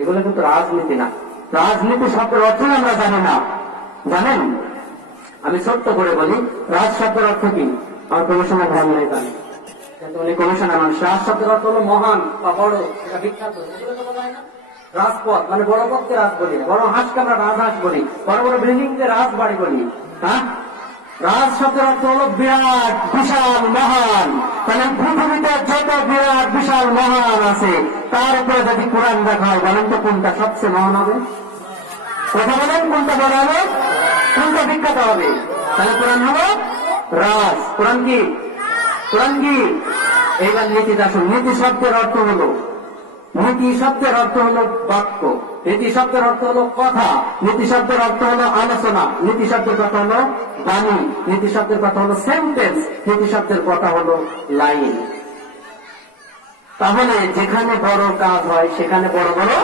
এগুলো কিন্তু রাজনীতি না। রাজনীতি শব্দের অর্থ আমরা জানি না, জানেন? আমি ছোট্ট করে বলি, রাজ শব্দের অর্থ কি? আমার কমিশনার ভাব নেই জানি, কিন্তু উনি কমিশনার মানুষ। রাজ শব্দের অর্থ হলো মহান বা বড়, এটা বিখ্যাত। রাজপথ মানে বড় পথকে রাজ বলি, বড় হাঁসকে আমরা রাজহাঁস বলি, বড় বড় বিল্ডিং কে রাজবাড়ি বলি। হ্যাঁ, রাজ শব্দের অর্থ হলো বিরাট, বিশাল, মহান। তাহলে পৃথিবীতে যত বিরাট, বিশাল, মহান আছে তার উপরে যদি কোরআন দেখা হয়, বলেন তো কোনটা সবচেয়ে মহান হবে? কথা বলেন, কোনটা বড় হবে, কোনটা বিখ্যাত হবে? তাহলে কোরআন হলো রাজ। কোরআন কি? কোরআন কি? এইবার নীতিটা শুন। নীতি শব্দের অর্থ হলো, নীতি শব্দের অর্থ হলো বাক্য, নীতি শব্দের অর্থ হলো কথা, নীতি শব্দের অর্থ হলো আলোচনা, নীতি শব্দের কথা হলো বাণী, নীতি শব্দের কথা হলো সেন্টেন্স, নীতি শব্দের কথা হলো লাইন। তাহলে যেখানে বড় কাজ হয় সেখানে বড় বড়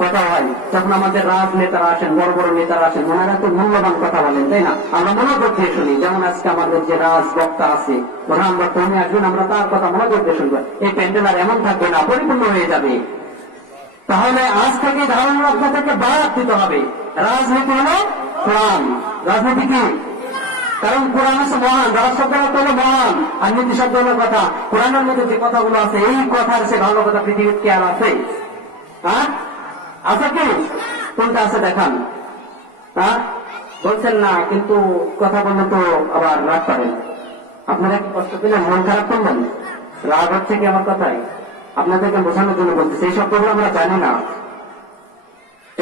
কথা হয়। যখন আমাদের রাজনেতারা আসেন, বড় বড় নেতারা আসেন, ওনারা তো মূল্যবান কথা বলেন, তাই না? আমরা মনোযোগ দিয়ে শুনি। যেমন আজকে আমাদের যে রাজ বক্তা আছে, প্রধান বক্তা, উনি আসবেন, আমরা তার কথা মনোযোগ দিয়ে শুনবো। এই প্যান্ডেল আর এমন থাকবে না, পরিপূর্ণ হয়ে যাবে। তাহলে আজ থেকে ধারণা আপনাদেরকে বাদ দিতে হবে। রাজনীতি হলো কোরআন। রাজনীতি কি? কারণ কোরআন হচ্ছে মহান, রাজ শব্দের অর্থ হলো মহান, আর নীতি শব্দ হলো কথা। কোরআনের মধ্যে যে কথাগুলো আছে, এই কথার সে ভালো কথা পৃথিবীর কি আর আছে? হ্যাঁ, আছে কি? কোনটা আছে দেখান। হ্যাঁ, বলছেন না, কিন্তু কথা বললে তো আবার রাগ করেন। আপনারা কি কষ্ট পেলেন, মন খারাপ করলেন? রাগ হচ্ছে কি আমার কথাই? আপনাদেরকে বোঝানোর জন্য বলতেছি, এই শব্দগুলো আমরা জানি না।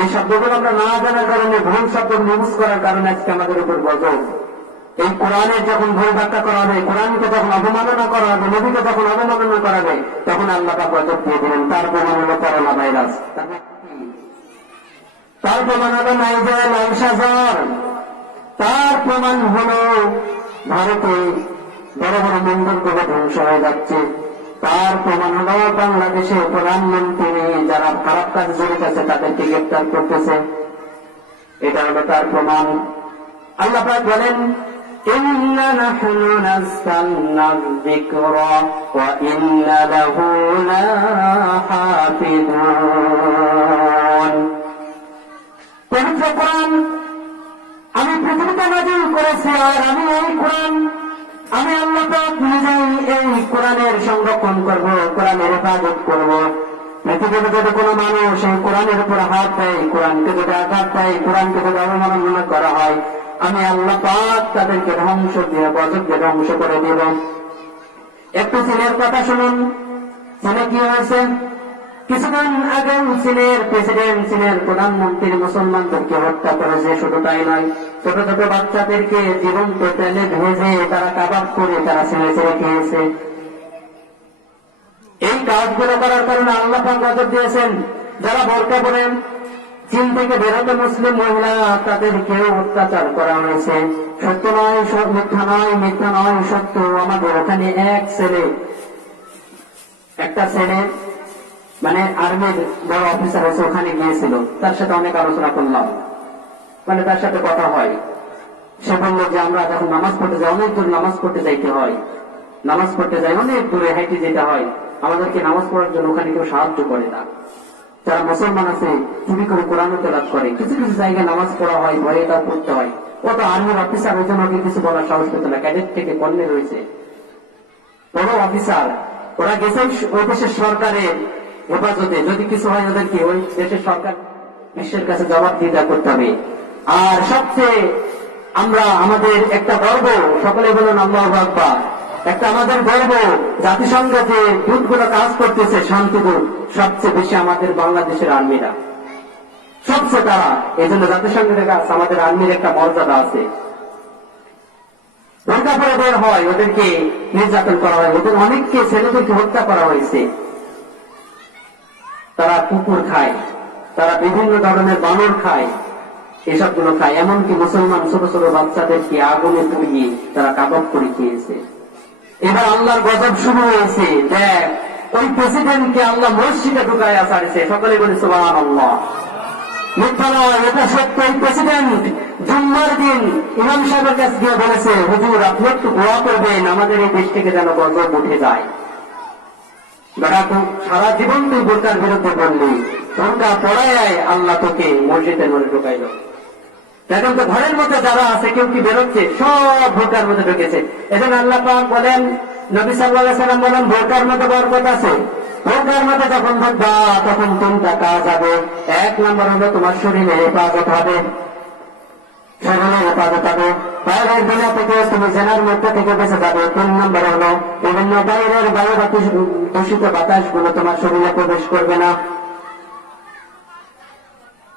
এই শব্দগুলো আমরা না জানার কারণে, ভুল শব্দ ইউজ করার কারণে আজকে আমাদের উপর গজব। এই কোরআনের যখন ভুল ব্যাখ্যা করা হবে, কোরআনকে যখন অবমাননা করা হবে, নবীকে যখন অবমাননা করা হবে, তখন আল্লাহ পাক গজব দিয়ে দিলেন। তার প্রমাণ হলো করোনা ভাইরাস, তার প্রমাণ হলো নাইজার, লাইসাজার, তার প্রমাণ হলো ভারতে বড় বড় মন্দিরগুলো ধ্বংস হয়ে যাচ্ছে, তার প্রমাণ হলো বাংলাদেশে প্রধানমন্ত্রী যারা খারাপ কাজে জড়িত আছে তাদেরকে গ্রেফতার করতেছে। এটা হলো তার প্রমাণ। আল্লাহ পাক বলেন, ইন্না নাহনু নাযালনা যিকরা ওয়া ইন্না লাহু লাহাফিজুন। পবিত্র কোরআন আমি পৃথিবীতে নাযিল করেছি, আর আমি এই কোরআন, আমি আল্লাহ পাক নিজেই এই কোরআনের সংরক্ষণ করব, কোরআনের হেফাজত করব। পৃথিবীতে যদি কোনো মানুষ এই কোরআনের উপর হাত দেয়, কোরআনকে যদি আঘাত দেয়, কোরআনকে যদি অবমাননা করা হয়, আমি আল্লাহ পাক তাদেরকে ধ্বংস দিয়ে, গজবকে ধ্বংস করে দেব। একটু চীনের কথা শুনুন। চীনে কি হয়েছে? কিছুদিন আগে চীনের প্রেসিডেন্ট, চীনের প্রধানমন্ত্রী মুসলমানদেরকে হত্যা করেছে। শুধু তাই নয়, ছোট ছোট বাচ্চাদেরকে জীবন্ত তেলে ভেজে তারা কাবাব করে তারা ছেড়ে ছেড়ে খেয়েছে। এই কাজগুলো করার কারণে আল্লাহ পাক গজব দিয়েছেন। যারা বোরকা পরেন, চীন থেকে বেরোতে মুসলিম মহিলা, তাদেরকেও অত্যাচার করা হয়েছে। সত্য নয়, মিথ্যা নয়, মিথ্যা নয়, সত্য। আমাদের ওখানে একটা ছেলে মানে আর্মির বড় অফিসার আছে, ওখানে গিয়েছিল, তার সাথে অনেক আলোচনা করলাম, মানে তার সাথে কথা হয়। সে বলল যে আমরা যখন নামাজ পড়তে যাই, অনেক দূর নামাজ পড়তে যাইতে হয়, নামাজ পড়তে যাই অনেক দূরে হাইটে যেতে হয়, আমাদেরকে নামাজ পড়ার জন্য ওখানে কেউ সাহায্য করে না। যারা মুসলমান আছে চুরি করে কোরআন তেলাওয়াত করে, কিছু কিছু জায়গায় নামাজ পড়া হয়, ভয়ে তার পড়তে হয়। কত আর্মির অফিসার ওই জন্য কিছু বলার সাহস পেত না, ক্যাডেট থেকে কর্নেল রয়েছে, বড় অফিসার। ওরা গেছে ওই দেশের সরকারের হেফাজতে, যদি কিছু হয় ওদেরকে ওই দেশের সরকার বিশ্বের কাছে জবাবদিহিতা করতে হবে। আর সবচেয়ে আমরা আমাদের একটা গর্ব, সকলে বলুন আল্লাহু আকবার, একটা আমাদের গর্ব, জাতিসংঘ যে দূতগুলো কাজ করতেছে, শান্তিদূত, সবচেয়ে বেশি আমাদের বাংলাদেশের আর্মিরা, সবচেয়ে তারা। এই জন্য জাতিসংঘের কাছে আমাদের আর্মির একটা মর্যাদা আছে। বোরকা পরে বের হয়, ওদেরকে নির্যাতন করা হয়, ওদের অনেককে ছেলেদেরকে হত্যা করা হয়েছে। তারা কুকুর খায়, তারা বিভিন্ন ধরনের বানর খায়, এসবগুলো খায়। এমনকি মুসলমান ছোট ছোট বাচ্চাদেরকে আগুনে পুড়িয়ে তারা কাবাব করে খেয়েছে। এবার আল্লাহর গজব শুরু হয়েছে। দেখ, ওই প্রেসিডেন্টকে আল্লাহ মসজিদে ঢুকায় ছাড়ছে। সকলে বলি সুবহানাল্লাহ। মিথ্যা নয়, এটা সত্য। এই প্রেসিডেন্ট জুম্মার দিন ইমাম সাহেবের কাছে গিয়ে বলেছে, হুজুর আপনি একটু দোয়া করবেন আমাদের এই দেশ থেকে যেন গজব উঠে যায়। বেটা, সারা জীবন তুই বোরকার বিরুদ্ধে বললি, তোমরা পড়ায় আল্লাহ তোকে মসজিদের মধ্যে ঢুকাইল। এখন তো ঘরের মধ্যে যারা আছে কেউ কি বেরোচ্ছে, সব বোরকার মধ্যে ঢুকেছে। এজন্য আল্লাহ পাক বলেন, নবী সাল্লাল্লাহু আলাইহি সাল্লাম বলেন, বোরকার মধ্যে বরকত আছে। বোরকার মধ্যে যখন ঢুকবা তখন তিনটা কাজ হবে। এক নম্বর হলো তোমার শরীরে হেফাজত হবে, শরীরে হেফাজত হবে। বাইরের দুনিয়া থেকে তুমি জেনার মধ্যে থেকে বেঁচে যাবে। 3 নম্বর হলো বিভিন্ন বাইরের বায়ু দূষিত বাতাস গুলো তোমার শরীরে প্রবেশ করবে না।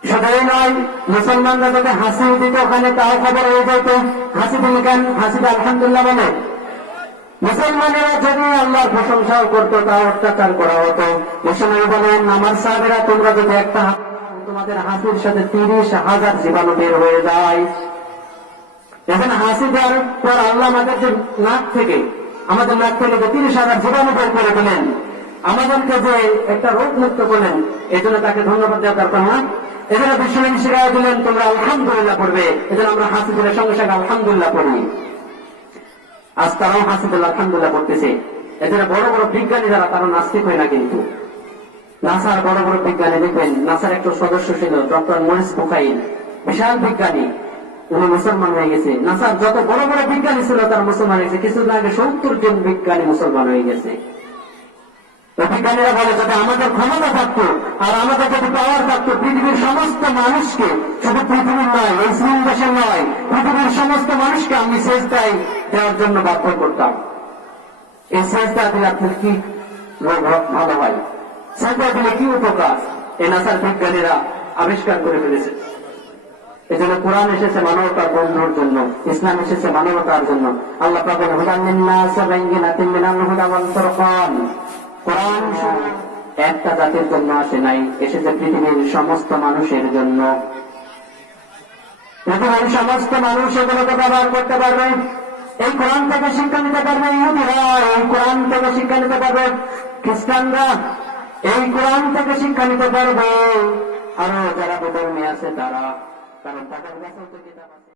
শুধুই নয়, মুসলমানরা যদি হাসি দিত ওখানে তাও খবর হয়ে যেত, হাসি তুমি কেন, হাসিতে আলহামদুলিল্লাহ বলে। মুসলমানেরা যদি আল্লাহর প্রশংসাও করতো তাও অত্যাচার করা হতো। মুসলমান বলেন, আমার সাহাবেরা তোমরা যদি একটা তোমাদের হাসির সাথে 30,000 জীবাণু বের হয়ে যায়। এখন হাসি দেওয়ার পর আল্লাহ আমাদের যে নাক থেকে যে 30,000 জীবাণু বের করে দিলেন, আমাদেরকে যে একটা রোগ মুক্ত করলেন, এই জন্য তাকে ধন্যবাদ দেওয়া দরকার না? এজন্য বিশ্বনবী শিখাইয়া দিলেন তোমরা আলহামদুলিল্লাহ পড়বে। এজন্য আমরা হাসি দিলে সঙ্গে সঙ্গে আলহামদুলিল্লাহ পড়ি। আজ তারাও হাসিদুল্লাহ আলহামদুলিল্লাহ পড়তেছে। এজন্য বড় বড় বিজ্ঞানী যারা, তারা নাস্তিক হয় না। কিন্তু নাসার বড় বড় বিজ্ঞানী দেখবেন, নাসার একটা সদস্য ছিল ডক্টর মরিস বুখাইল, বিশাল বিজ্ঞানী, উনি মুসলমান হয়ে গেছে। নাসার যত বড় বড় বিজ্ঞানী ছিল তারা মুসলমান হয়ে গেছে। কিছুদিন আগে 70 জন বিজ্ঞানী মুসলমান হয়ে গেছে। বিজ্ঞানীরা বলে, যদি আমাদের ক্ষমতা থাকতো আর আমাদের যদি পাওয়ার থাকতো, পৃথিবীর সমস্ত মানুষকে, শুধু পৃথিবীর নয়, ইসলাম দেশের নয়, পৃথিবীর সমস্ত মানুষকে আমি সেজদায় দেওয়ার জন্য বাধ্য করতাম। এই সেজদা দিলে আপনার কি ভালো হয়, সেজদা দিলে কি উপকার, এই নাসার বিজ্ঞানীরা আবিষ্কার করে ফেলেছে। এই জন্য কোরআন এসেছে মানবতার বন্ধুর জন্য, ইসলাম এসেছে মানবতার জন্য। আল্লাহ পাক বলেন, হুদান লিন-নাসি ওয়া বাইয়িনাতিন মিনাল হুদা ওয়াল ফুরকান। কোরআন একটা জাতির জন্য আসে নাই, এসেছে পৃথিবীর সমস্ত মানুষের জন্য। পৃথিবীর সমস্ত মানুষ এগুলোকে ব্যবহার করতে পারবে, এই কোরআন থেকে শিক্ষা নিতে পারবে। ইহুদিরা এই কোরআন থেকে শিক্ষা নিতে পারবে, খ্রিস্টানরা এই কোরআন থেকে শিক্ষা নিতে পারবে, আরো যারা বিধর্মী আছে তারা, কারণ তাদের কাছে তো কিতাব আছে।